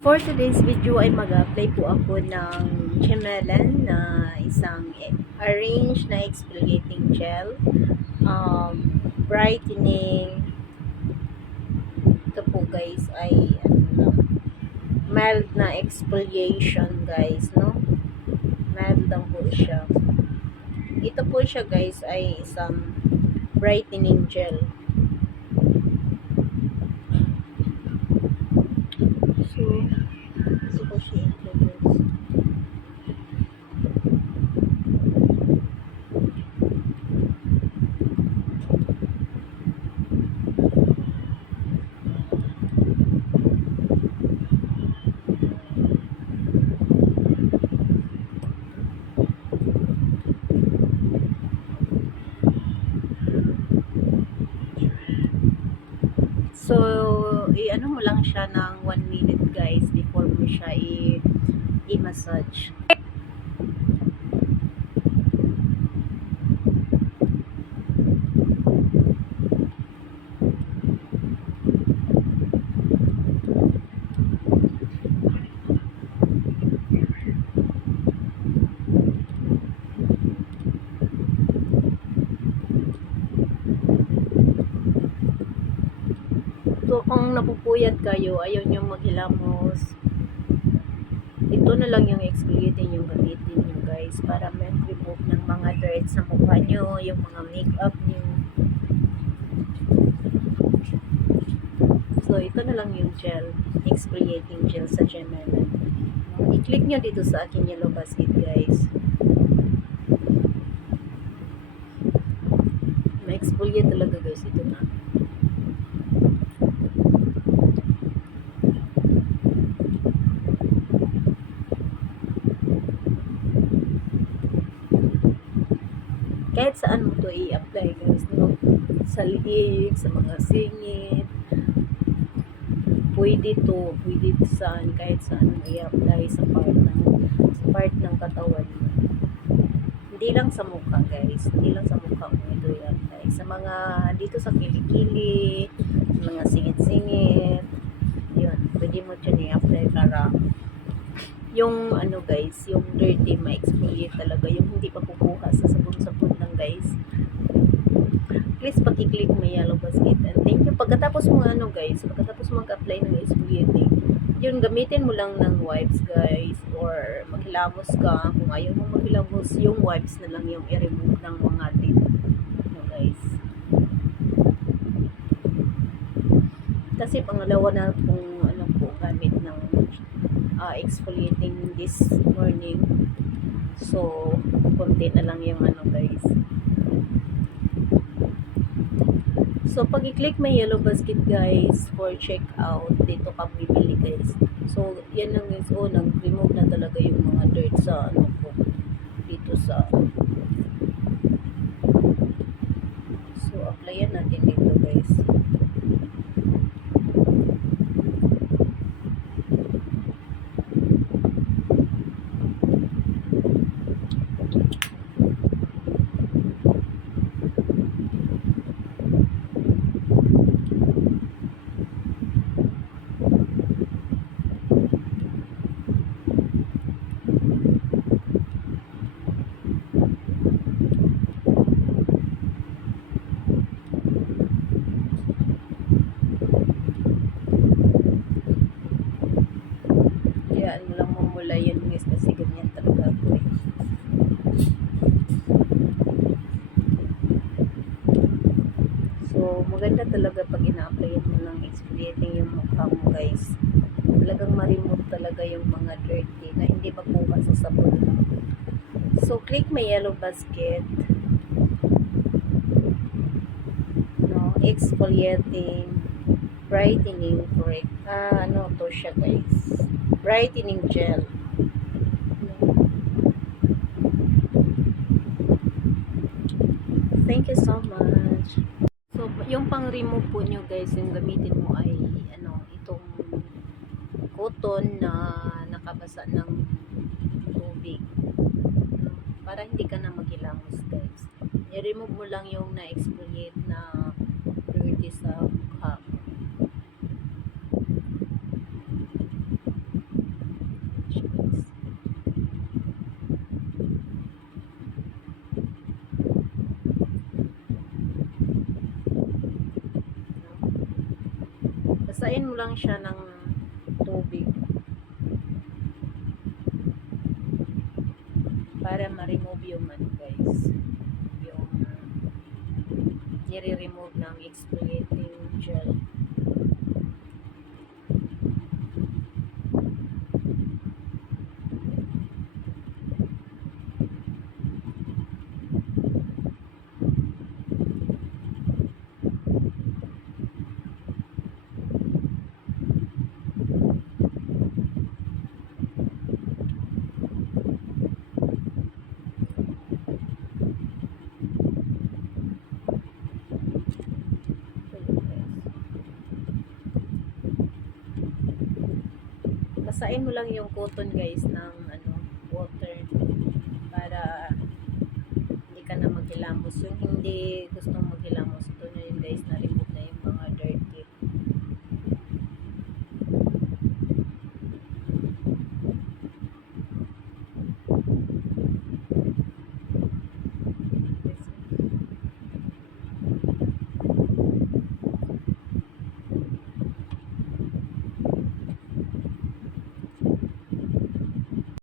For today's video ay mag-apply po ako ng Gemelan na isang arrange na exfoliating gel, brightening. Ito po guys ay mild na exfoliation guys, no? Mild lang po siya. Ito po siya guys ay isang brightening gel. So, ito po siya introduce. So, i-ano mo lang siya ng 1 minute guys before mo siya i-massage. So, kung napupuyat kayo, ayaw nyo maghilamos, ito na lang yung exfoliating yung gamitin nyo guys para mag-remove ng mga dirt sa mukha nyo, yung mga makeup nyo. So, ito na lang yung gel, exfoliating gel sa Gemelan. I-click nyo dito sa aking yellow basket guys. Ma-exfoliate talaga guys ito na. Kahit saan mo to i-apply guys, no? Sa liig, sa mga singit, pwede saan, kahit saan mo i-apply sa part ng katawan mo. Hindi lang sa mukha guys, hindi lang sa mukha mo ito i-apply. Sa mga, dito sa kilikili, sa mga singit-singit, yun, pwede mo dyan i-apply para yung ano guys, yung dirty ma-exfoliate talaga, yung hindi pa kukuha sa sabon-sabon lang guys. Please paki-click mo yellow basket and thank you. Pagkatapos mo guys, pagkatapos mo mag-apply ng exfoliating, yun gamitin mo lang ng wipes guys, or maghilamos ka. Kung ayaw mo maghilamos, yung wipes na lang yung i-remove ng mga din guys. Kasi pangalawa na kung po gamit ng exfoliating this morning. So, konti na lang yung guys. So, pag i-click may yellow basket guys for checkout, dito ka bibili guys. So, yan lang guys. Oh, nag-remove na talaga yung mga dirt sa po. Dito sa So, applyan natin dito guys. Hayaan mo lang mamula yan guys kasi ganyan talaga ako eh. So, maganda talaga pag ina-applyan mo lang exfoliating yung mukha mo guys. Talagang ma-remove talaga yung mga dirty na hindi makuha sa sabon. So, click my yellow basket. No, exfoliating, brightening, correct. To siya guys. Brightening gel. Thank you so much. So, yung pang-remove po nyo guys, yung gamitin mo ay itong cotton na nakabasa ng tubig. Para hindi ka na maghilamos guys. I-remove mo lang yung na-exfoliate na dirty sa mukha. basain mo lang siya ng tubig para ma-remove yung ano guys, yung nire-remove ng exfoliating gel. Basain mo lang yung cotton guys ng ano, water para hindi ka na maghilamos. Yung hindi gustong maghilamos, ito na yun guys na rin